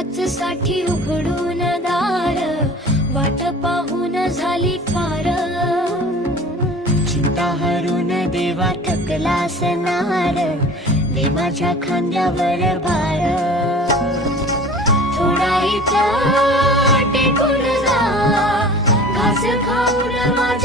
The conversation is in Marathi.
त्याच साठी उघडून दार, वाट पाहून झाली फार. चिंता हरून देवा थकला असणार, दे माझ्या खांद्यावर भार. थोडा इथं टेकून जा, घास खाऊन माझा